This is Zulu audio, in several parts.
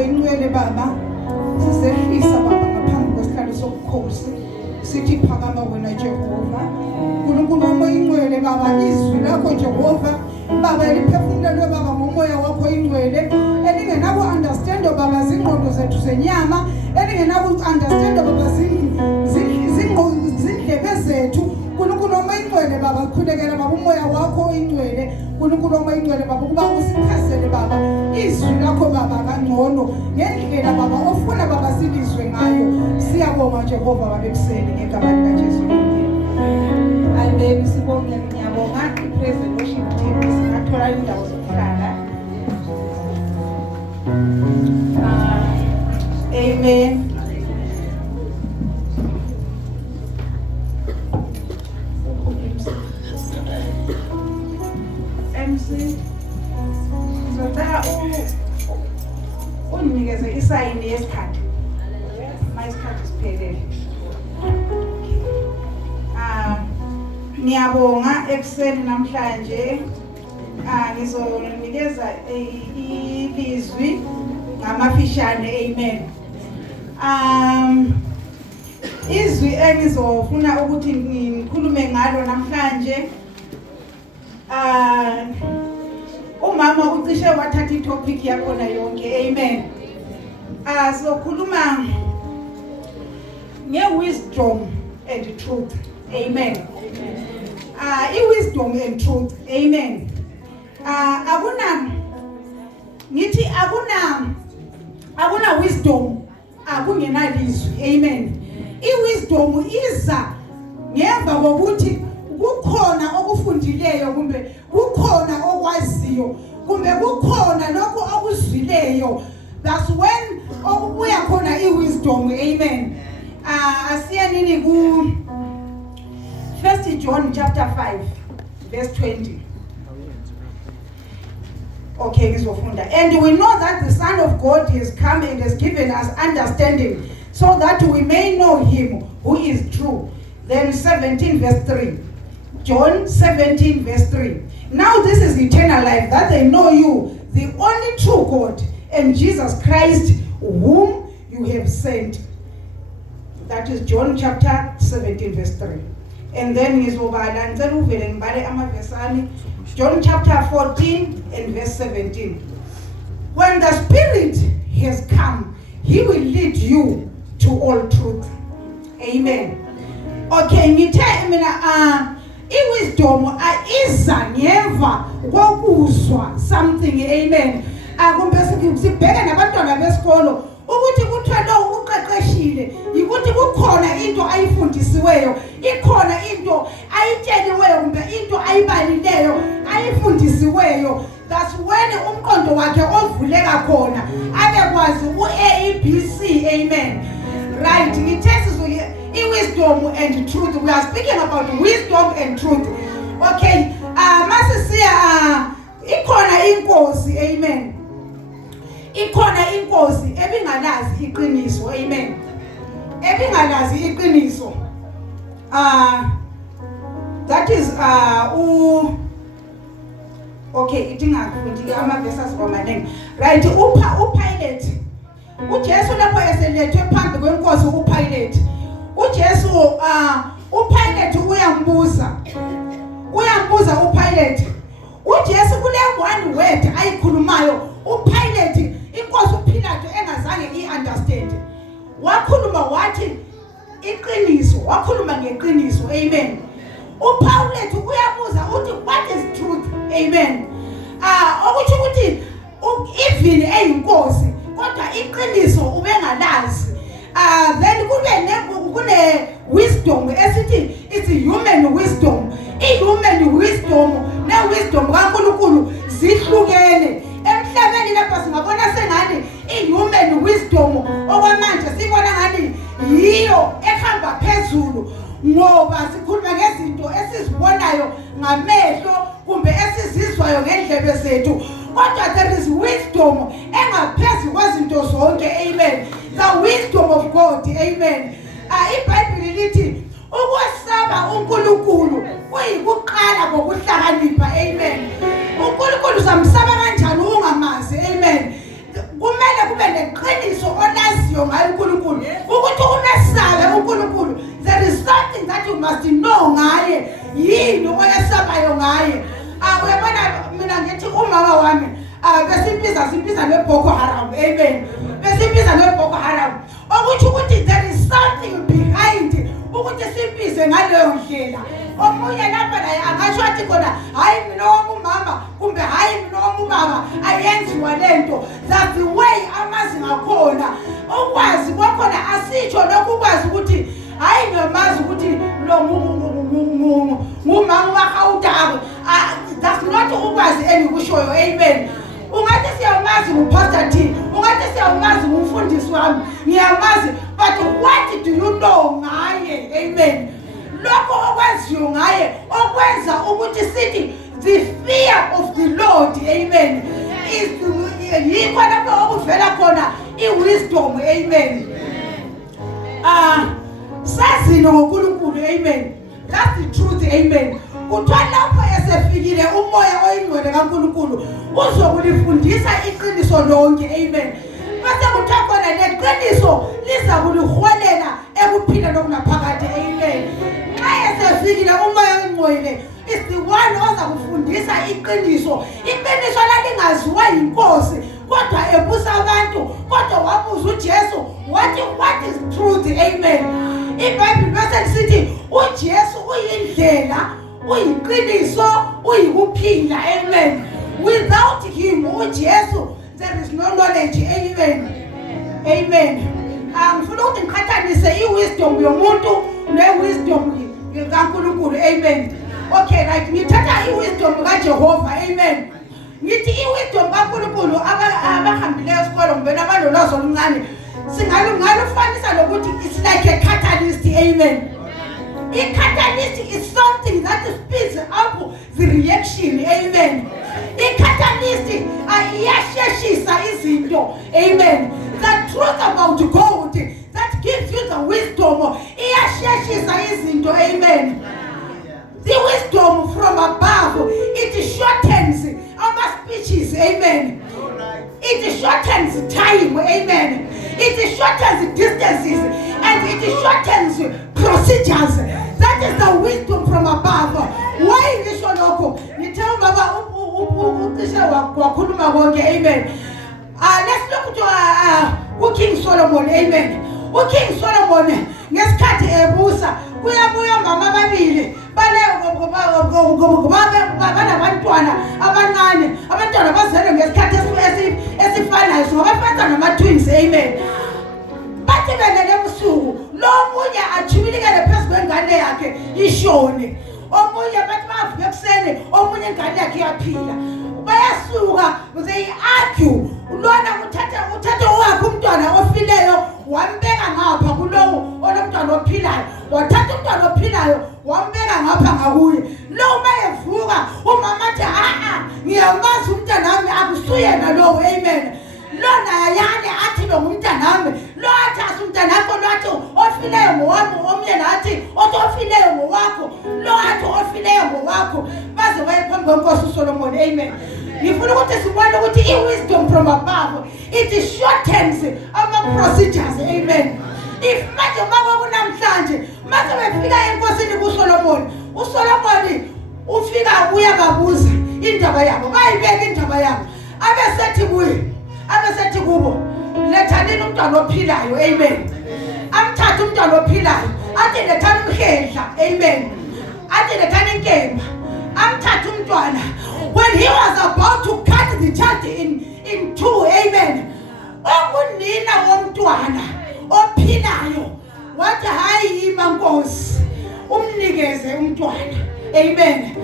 igama ingcwele Baba sisehlisa Baba ngaphambi kwesihlalo sobukhosi sithi phakama wena Jehova uNkulunkulu oyingcwele Baba izwi lakho Jehova Baba eliphefumulelwe Baba ngomoya wakho ingcwele elingenabo understand Baba zingqondo zethu zenyama elingenabo understand Baba zindlebe zethu uNkulunkulu oyingcwele Baba khulekela Baba umoya wakho oyingcwele uNkulunkulu oyingcwele Baba kuba usichazele Baba izwi lakho Baba kangcono ngendlela Baba ofuna Baba silizwe ngayo siyabonga Jehova Baba ekuseni ngegama lika Jesu amen sibonge ngiyabonga ipraise and worship team singathola indawo zokuhlala amen MC ngizotaka unikeze isayini yesikhathi mayisikhathi siphelele ngiyabonga ekuseni namhlanje ngizonikeza ilizwi ngamafishane amen izwi engizofuna ukuthi ngikhulume ngalo namhlanje umama ucishe wathatha itopic yakho na yonke amen sizokhuluma nge-wisdom and truth amen i-wisdom and truth amen akuna wisdom akungenalizwi amen i-wisdom iza ngemva kokuthi kukhona okufundileyo kumbe kukhona okwaziyo kumbe kukhona lokho okuzwileyo that's when okubuya khona i-wisdom amen asiyanini ku 1 John chapter 5 verse 20 okay ngizofunda and we know that the Son of God has come and has given us understanding so that we may know him who is true. Then 17 verse 3 John 17 verse 3 now this is eternal life that they know you the only true God and Jesus Christ whom you have sent. That is John chapter 17 verse 3 and then ngizobala ngicela uvele ngibale amavesani John chapter 14 and verse 17 when the Spirit has come he will lead you to all truth amen okay ngithe mina i-wisdom iza ngemva kokuzwa something amen kumbe sibheke nabantwana besikolo ukuthi kuthiwa lo uqeqeshile ukuthi kukhona into ayifundisiweyo ikhona into ayitsheliweyo kumbe into ayibalileyo ayifundisiweyo that's when umqondo wakhe ovuleka khona abekwazi u-ABC amen right ngithesizo i-wisdom and truth we are speaking about wisdom and truth okay masisiya ikhona inkosi amen ikhona inkosi ebingalazi iqiniso amen ebingalazi iqiniso that is okay idingakundi ama-verses kwamanenge right uPilate uJesu lapho eselethwe phambi kwenkosi uPilate uJesu uPilate uyambuza uPilate uJesu kule one word ayikhulumayo uPilate inkosi uPilate engazange i-understand wakhuluma wathi iqiniso wakhuluma ngeqiniso amen uPilate uyabuza uthi what is truth amen ukuthi ukuthi even eyinkosi kodwa iqiniso ubengalazi then kune wisdom esithi it's human wisdom i-human wisdom ne-wisdom kaNkulunkulu zihlukene emhlabeni lapha singabona sengani i-human wisdom okwamanje sibona ngani yiyo ehamba phezulu ngoba sikhuluma ngezinto esizibonayo ngamehlo kumbe esizizwayo ngendlebe zethu kodwa there is wisdom engaphezulu kwezinto zonke amen the wisdom of God amen iBhayibheli lithi ukwesaba uNkulunkulu kuyikuqala kokuhlakanipha amen uNkulunkulu uzamsaba kanjani ungamazi amen kumele kube waziyo ngayo uNkulunkulu ukuthi umesabe uNkulunkulu. There is something that you must know ngaye. Yini oyesabayo ngaye? Uyabona mina ngithi umama wami besimbiza neBoko Haram. Amen. Besimbiza neBoko Haram. Okuthi ukuthi there is something behind ukuthi simbize ngaleyo ndlela. Omunye lapha naye angasho athi khona hayi mina umama kumbe hayi mina ubaba ayenziwa lento. That's the way amazi ngakhona. Okwazi kwakhona asitsho lokhu ukwazi ukuthi hayi ngiyamazi ukuthi lo ngumama waHawutari. That's not ukwazi engikushoyo. Amen. Ungathi siyamazi uPastor T, ungathi siyamazi umfundisi wami, ngiyamazi, but what do you know ngaye? Amen. Lokho okwaziyo ngaye okwenza ukuthi sithi the fear of the Lord, amen, is yikho lapho okuvela khona iwisdom. Amen. Sazino ngoNkulunkulu. Amen. That's the truth. Amen. Kuthiwa lapho esefikile umoya oyingcwele kaNkulunkulu uzokulifundisa iqiniso lonke. Amen. Bese kuthiwa khona leqiniso liza kuliholela ekuphileni okunaphakade. Amen. Xa esefikile umoya oyingcwele is the one oza kufundisa iqiniso. Iqiniso lalingaziwa yinkosi kodwa ebusa abantu, kodwa wabuza uJesu what is truth. Amen. iBhayibheli bese lisithi uJesu uyindlela, uyiqiniso, uyikuphila. Amen. Without him uJesu there is no knowledge. Amen. Amen. Ngifuna ukuthi ngiqhathanise iwisdom yomuntu newisdom kaNkulunkulu. Amen. Okay, right. Ngithatha iwisdom kaJehova. Amen. Ngithi iwisdom kaNkulunkulu abahambileyo esikolo ngibena abanolwazi oluncane singalufanisa lokuthi it's like a catalyst. Amen. A catalyst is something that speeds up the reaction. Amen. A catalyst iyasheshisa izinto. Amen. The truth about God that gives you the wisdom iyasheshisa izinto. Amen. The wisdom from above, it shortens our speeches. Amen. It shortens time. Amen. It shortens distances and it shortens procedures. That is the wisdom from above. Why is this loco? You tell Baba wakhuluma konke. Amen. Let's look to King Solomon. Amen. King Solomon ngesikhathi ebusa kuyabuya mama ababili banabantwana abancane, abantwana bazelwe ngesikhathi esifanayo, ngabafana nama-twins. Amen. Bathi belele ebusuku lo omunye ajibilikele phezu kwengane yakhe ishone, omunye bathi bavuke ekuseni omunye ingane yakhe iyaphila. Bayasuka, they argue, lona uthathe owakhe umntwana ofileyo wambeka ngapha kulowo onomntwana ophilayo, wathatha umntwana ophilayo wambeka ngapha ngakuye. Lo mayevuka umama athi ngiyamazi umntanami akusuyena lowo. Amen. Lona yayane athi lo ngumntanami, lo athi asumntanakho, lo athi ofileyo ngowami, omyeni athi ofileyo ngowakho, lo athi ofileyo ngowakho, baze baye phambi kwenkosi uSolomon. Amen. Ngifuna ukuthi sibone ukuthi iwisdom from above it shortens our procedures. Amen. If manje makunamhlanje mase befika enkosini kuSolomon, uSolomon ufika uyababuza indaba yabo, bayibeka indaba yabo, abesethi kubo lethanini umntwana ophilayo. Amen. Amthatha umntwana ophilayo athi lethani umhedla. Amen. Athi lethani inkemba, amthatha umntwana. When he was about to cut the child in two. Amen. Okunina womntwana ophilayo wathi hayi imankosi umnikeze umntwana. Amen.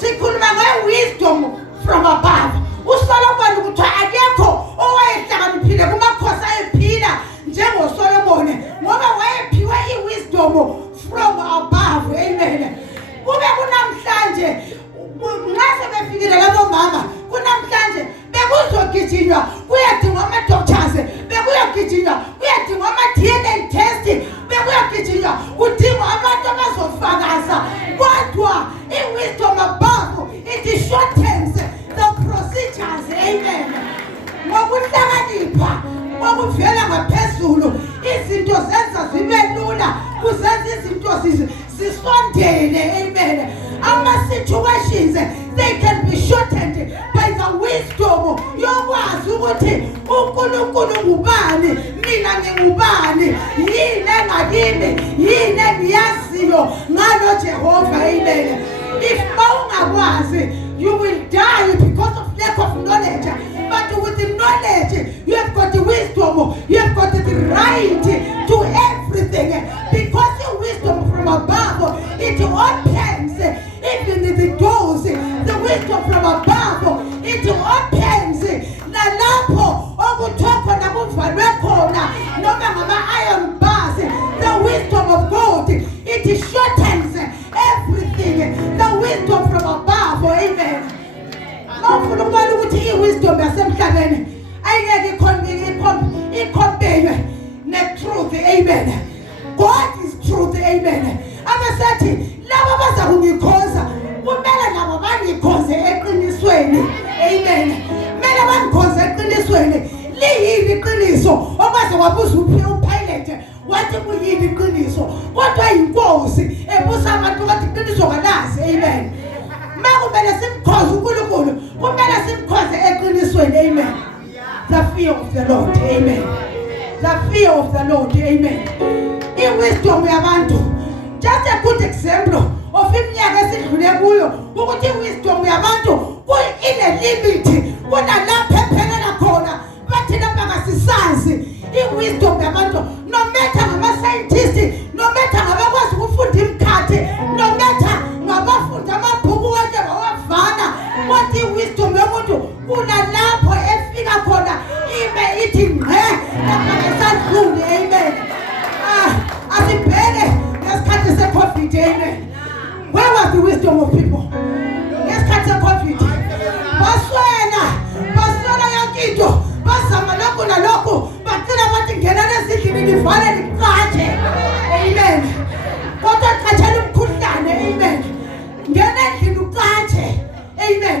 Sikhuluma nge-wisdom from above. uSolomon kuthiwa akekho owayehlakaniphile kumakhosi ayephila njengoSolomon ngoba wayephiwe iwisdom from above. Amen. Kube kunamhlanje nxa sebefikile labo mama, kunamhlanje bekuzogijinywa kuyadingwa ama-doctors, bekuyogijinywa kuyadingwa ama-DNA test, bekuyogijinywa kudingwa abantu abazofakaza. Kodwa i-wisdom above it shortens the procedures. Amen. Ngokuhlakanipha okuvela ngaphezulu izinto zenza zibe lula kuzenza izinto zisondele. Amen. Ama-situations they can be shortened by the wisdom yokwazi ukuthi uNkulunkulu ngubani, mina ngingubani, yini engakimi, yini engiyaziyo ngalo Jehova. Amen. If mawungakwazi, you will die because of lack of knowledge. But with the knowledge, you have got the wisdom, you have got the right to everything. Because your wisdom from above, it opens even the doors. The wisdom from above, it opens. Nalapho okuthoka nakuvalwe khona noma ngama-iron bars. The wisdom of God, it shortens everything. The wisdom from above. Amen. Mawufuna ukubona ukuthi i-wisdom yasemhlabeni ayingeke ikhompeywe ne-truth. Amen. God is truth. Amen. Abasethi laba baza kungikhonza kumele nabo bangikhonze eqinisweni. Amen. Kumele bangikhonze eqinisweni. Liyini iqiniso? Okwaze wabuza uPilate wathi kuyini iqiniso? Kodwa inkosi ebusa abantu bathi iqiniso kalazi. Amen. Kumele simkhonze uNkulunkulu, kumele simkhonze eqinisweni. Amen. The fear of the Lord. Amen. The fear of the Lord. Amen. I-wisdom yabantu, just a good example of iminyaka esidlule kuyo ukuthi i-wisdom yabantu ine-limit kunalapho ephelela khona. Bathi lapha ngasisazi i-wisdom yabantu, no matter ngama-scientist, no matter ngabakwazi ukufunda imikhathi, no matter ngabafunda amabhuku wonke bawavana, kodwa i-wisdom yomuntu kunalapho efika khona ibe ithi ngqe lapha ngesadlule. Amen. Asibheke ngesikhathi se-COVID. Amen. Where was the wisdom of people? Ngesikhathi se-COVID baswela yonke into, bazama lokhu nalokhu, bagcina bathi ngenani ezindlini livale liqatshe. Amen. Kodwa qatshela umkhuhlane. Amen. Ngena endlini uqatshe. Amen.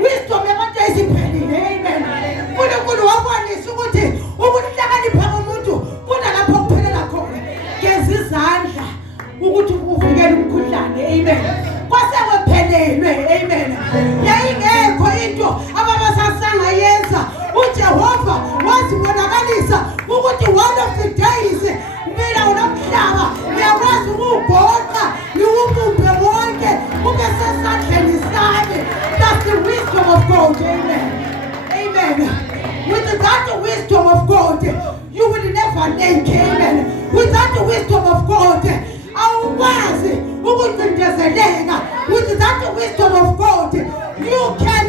Wisdom yabantu ayisiphelile. Amen. uNkulunkulu wabonisa ukuthi ukuhlakanipha komuntu kunalapho kuphelela khona. Geza izandla ukuthi uvikele umkhuhlane. Amen. Kwase kwephelelwe. Amen. Yayingekho into ababasasangayenza. uJehova wazibonakalisa ukuthi one of the days mina unomhlaba ngiyakwazi ukuwugoqa ngiwubumbe wonke ube sesandleni sami. That's the wisdom of God. Amen. Amen. Without the wisdom of God, you will never make. Amen. Without the wisdom of God, awukwazi ukucindezeleka. Without the wisdom of God, you can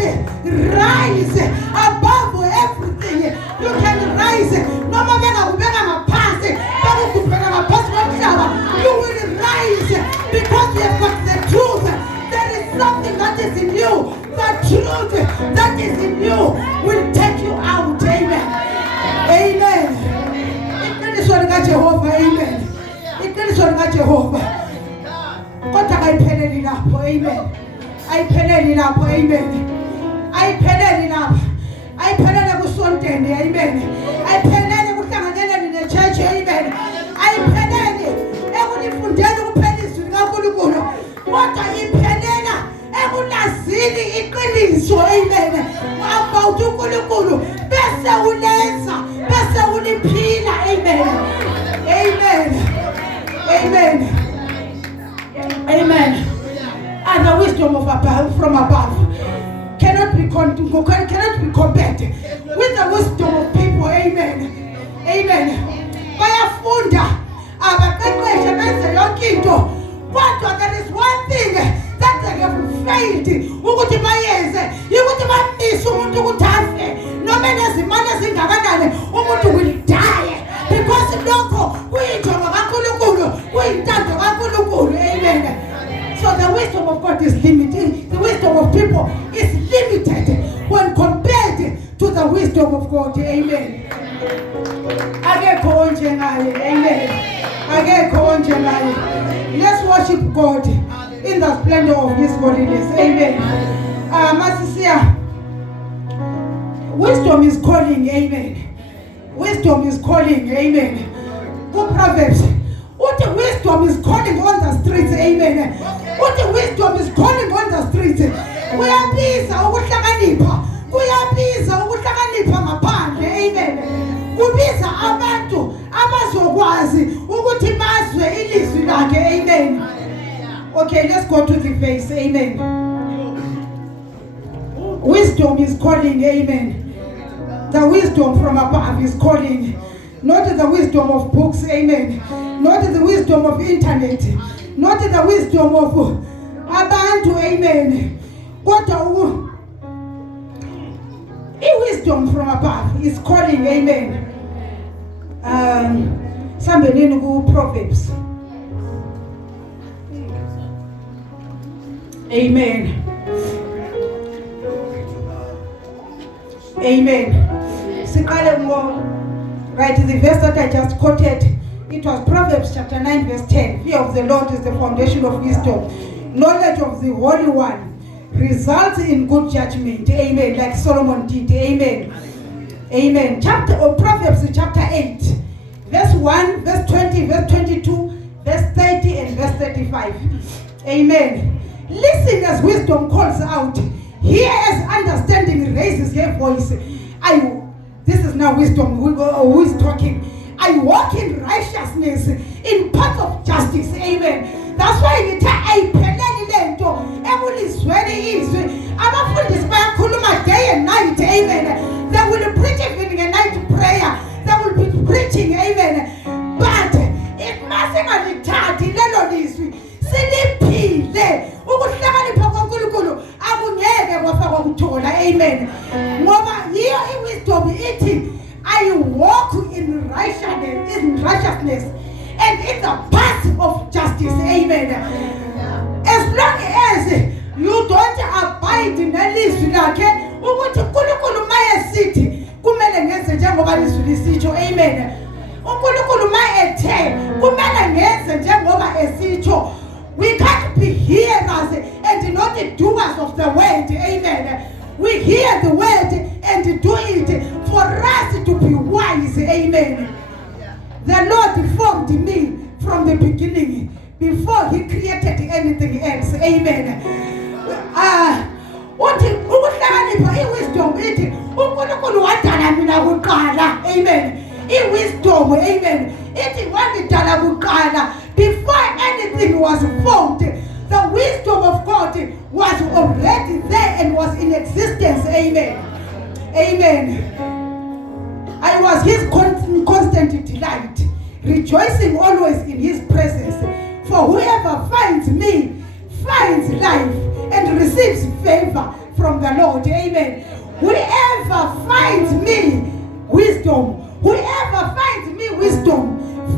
rise above everything. You can rise. Noma bengakubeka ngaphansi, bakukubeka ngaphansi komhlaba. You will rise because you have got the truth. There is something that is in you. The truth that is in you will take you out. Amen. Amen. Iqiniso lika Jehova. Amen. Iqiniso lika Jehova. Kodwa ayipheleli lapho. Amen. Ayipheleli lapho. Amen. Ayipheleli lapho. Ayiphelele kusonteni. Amen. Ayiphelele kuhlanganeleni ne-church. Amen. Ayiphelele ekunifundeni kuphela izwi likaNkulunkulu, kodwa iphelela ekulazini iqiniso. Amen. About uNkulunkulu bese ulenza, bese uliphila. Amen. Amen. Amen. Amen. And the wisdom of above, from above, cannot be compared with the wisdom of people. Amen. Amen. Bayafunda abaqeqeshe benze yonke into, kodwa there is one thing that they have failed ukuthi bayenze, ukuthi bamise umuntu ukuthi afe noma nezimali ezingakanani umuntu will die, because lokho kuyinjongo kaNkulunkulu, kuyintando kaNkulunkulu. Amen. So the wisdom of God is limited. The wisdom of people is limited when compared to the wisdom of God. Amen. Akekho onjengaye. Amen. Akekho onjengaye. Let's worship God in the splendor of His holiness. Amen. Masisia, wisdom is calling. Amen. Wisdom is calling, amen. Go Proverbs. What the wisdom is calling on the streets, amen. What the wisdom is calling on the streets. Kuyabiza ukuhlakanipha. Kuyabiza ukuhlakanipha ngaphandle, amen. Kubiza abantu abazokwazi ukuthi bazwe ilizwi lakhe, amen. Okay, let's go to the face, amen. Wisdom is calling, amen. The wisdom from above is calling. Not the wisdom of books, amen. Not the wisdom of internet. Not the wisdom of abantu, amen. But wisdom from above is calling, amen. Somebody in Proverbs. Amen. Amen. Right, the verse that I just quoted, it was Proverbs chapter 9 verse 10. Fear of the Lord is the foundation of wisdom. Knowledge of the Holy One results in good judgment. Amen. Like Solomon did. Amen. Amen. Proverbs chapter 8, verse 1, verse 20, verse 22, verse 30, and verse 35. Amen. Listen as wisdom calls out. Hear as understanding raises her voice. This is now wisdom who is talking. I walk in righteousness, in path of justice. Amen. That's why you tell ayipheleli lento ekulizweni izwi. Abafundisi bayakhuluma day and night. Amen. They will preach even a night prayer. They will be preaching. Amen. But it mustn't alithathi lelo lizwi. Siliphile ukuhlakanipha kwaNkulunkulu akungeke kwafakwa kuthola. Amen. Ngoba yiyo iwisdom ithi I walk in righteousness and in the path of justice. Amen. As long as you don't abide in nelizwi lakhe ukuthi uNkulunkulu mayesithi kumele ngenze njengoba izwi lisitsho. Amen. uNkulunkulu mayethe kumele ngenze njengoba esitsho. We can't be hearers and not doers of the word. Amen. We hear the word and do it for us to be wise. Amen. The Lord formed me from the beginning before he created anything else. Amen. Ukuhlakanipha iwisdom ithi uNkulunkulu wadala mina kuqala. Amen. Iwisdom, amen. Ithi wangidala kuqala. Before anything was formed, the wisdom of God was already there and was in existence. Amen. Amen. I was his constant delight, rejoicing always in his presence. For whoever finds me finds life and receives favor from the Lord. Amen. Whoever finds me wisdom,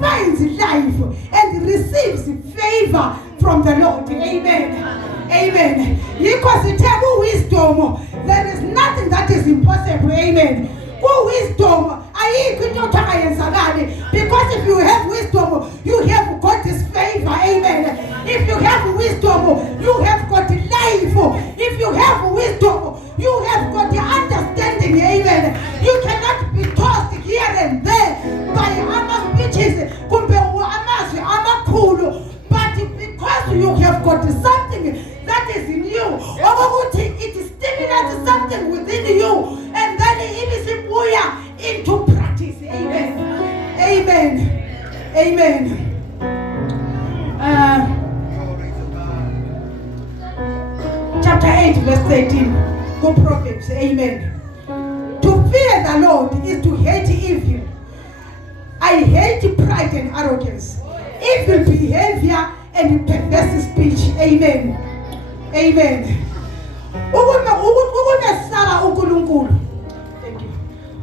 finds life and receives favor from the Lord. Amen. Amen. Because it has wisdom, there is nothing that is impossible. Amen. Wisdom, because if you have wisdom, you have God's favor. Amen. If you have wisdom, you have got life. If you have wisdom, you have got the understanding. Amen. You cannot be tossed here and there by other speeches, but because you have got something that is in you, it stimulates something within you, and then it is into practice. Amen. Amen. Amen. Chapter 8 verse 13. Go Proverbs. Amen. To fear the Lord is to hate evil. I hate pride and arrogance, evil behavior and perverse speech. Amen. Amen. Ukumesaba uNkulunkulu. Thank you.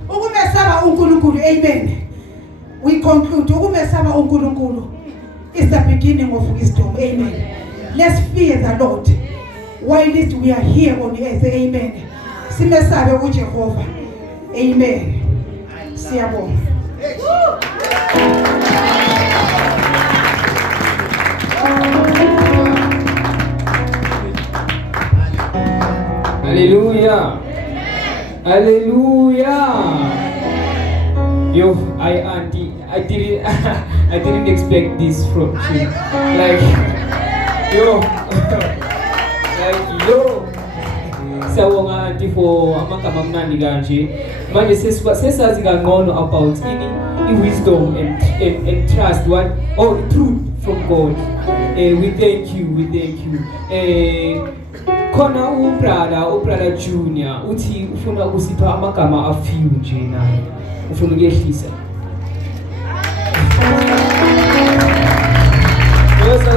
Ukumesaba uNkulunkulu. Amen. We conclude. Ukumesaba uNkulunkulu is the beginning of wisdom. Amen. Let's fear the Lord while we are here on earth. Amen. Simesabe uJehova. Amen. Siyabonga. Hallelujah. Hallelujah. Yo, I didn't I didn't expect this from you. Like yo like yo sawonga auntie for amagama amnandi kanje. Manje sesazi kangcono about wisdom and trust what truth from God. We thank you. Khona ubrother Junior uthi ufuna ukusipha amagama a few nje naye. Ufuna ukuyehlisa. Woza.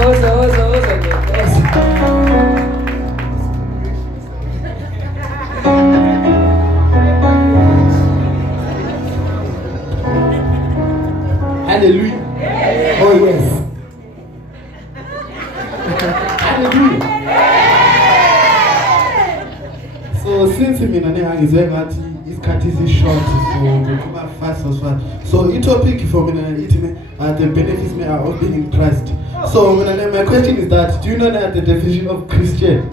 Hallelujah. Oh yes. Hallelujah. So since mina ngizwe ngathi isikhathi sishort so kuma fast. So topic for mina the benefits of being in Christ. So my question is that do you know that the definition of Christian?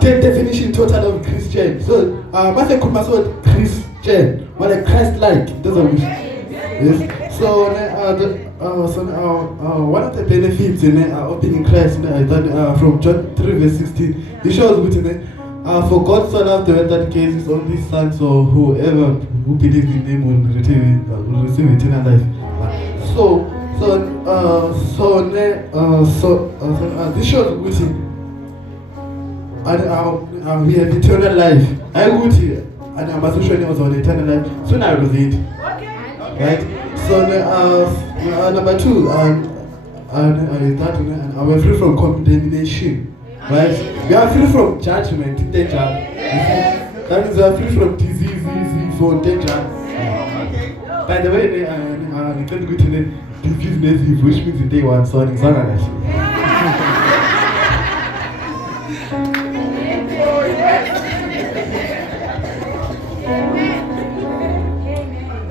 The definition total of Christian. So what's the command Christian? What a Christ-like. That's what we yes. So one of the benefits of being in Christ from John 3 verse 16, it shows for God so loved the world that gave his only son, so whoever who believes in him will receive eternal life. This shows we have eternal life. I would here. And I'm also showing us on eternal life. So now with it. Right? So number two, we're free from condemnation. Right? We are free from judgment, danger. That means we are free from disease, for danger. By the way, you can't go to the disease, which means the day one, so it's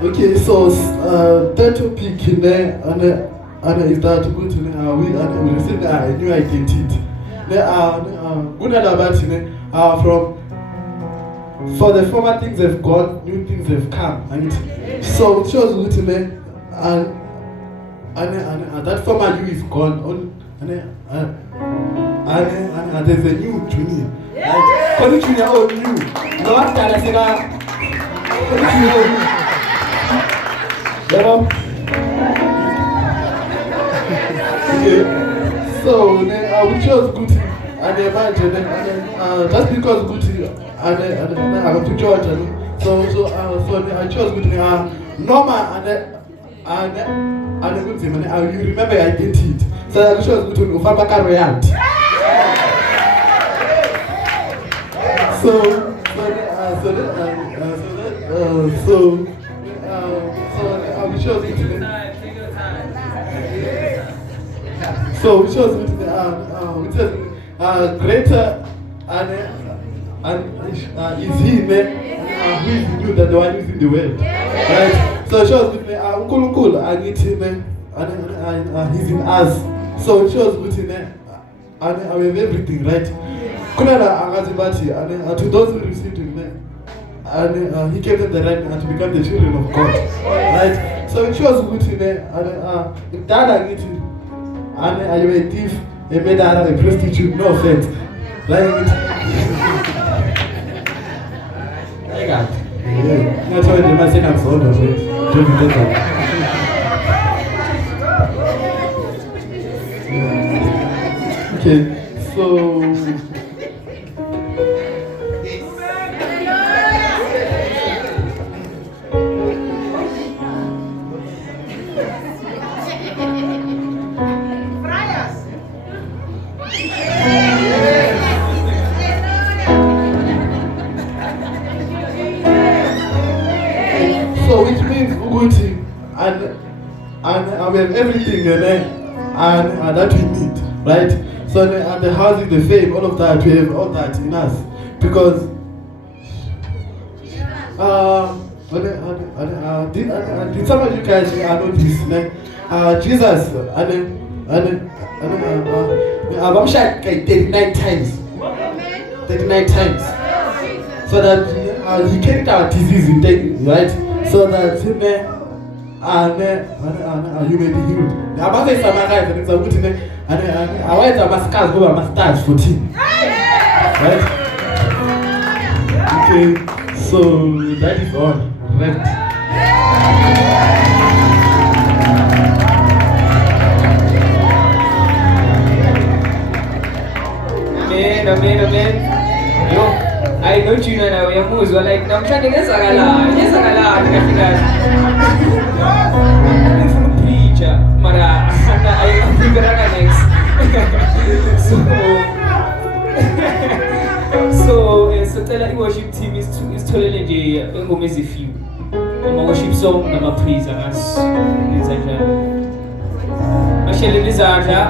okay, so third topic in there is that we receive a new identity. For the former things have gone, new things have come, and so it shows good and that former you is gone, and there's a new junior. Like, junior or new. No after I say okay. So we chose good and imagine just because good and I have to judge so I chose good normal and good thing and you remember your identity. So I chose good to Ufabaka reality. So we chose greater and is he who is new than the one who is in the world. Right? So it shows with Ukulukul and it's and he's in us. So it shows with and we have everything, right? Kunala Agazibati and to those who received him and he gave them the right to become the children of God. Right? So it shows with and that I need to and you a thief, a medal, a prostitute, no offense. Like I got yeah. That's why they must say I'm so old, okay, so which means Uguti and we have everything and that we need, right? So the housing, the fame, all of that, we have all that in us because did some of you guys know this? Jesus I'm sure 39 times. 39 times. So that he carried our disease in day, right? So that you may be healed. About this, I'm alive, and it's a good thing. And I want to must cast over my stars 14. Right? Okay, so that is all. Right? Amen. Yo, I know you know your moves were like, I'm trying to get Sagala, I'm from a preacher, Mara, I figure next. So tell the worship team is telling the Ngomezi few. I'm a worship song, I'm a praise, and that's Michelle Lizarda.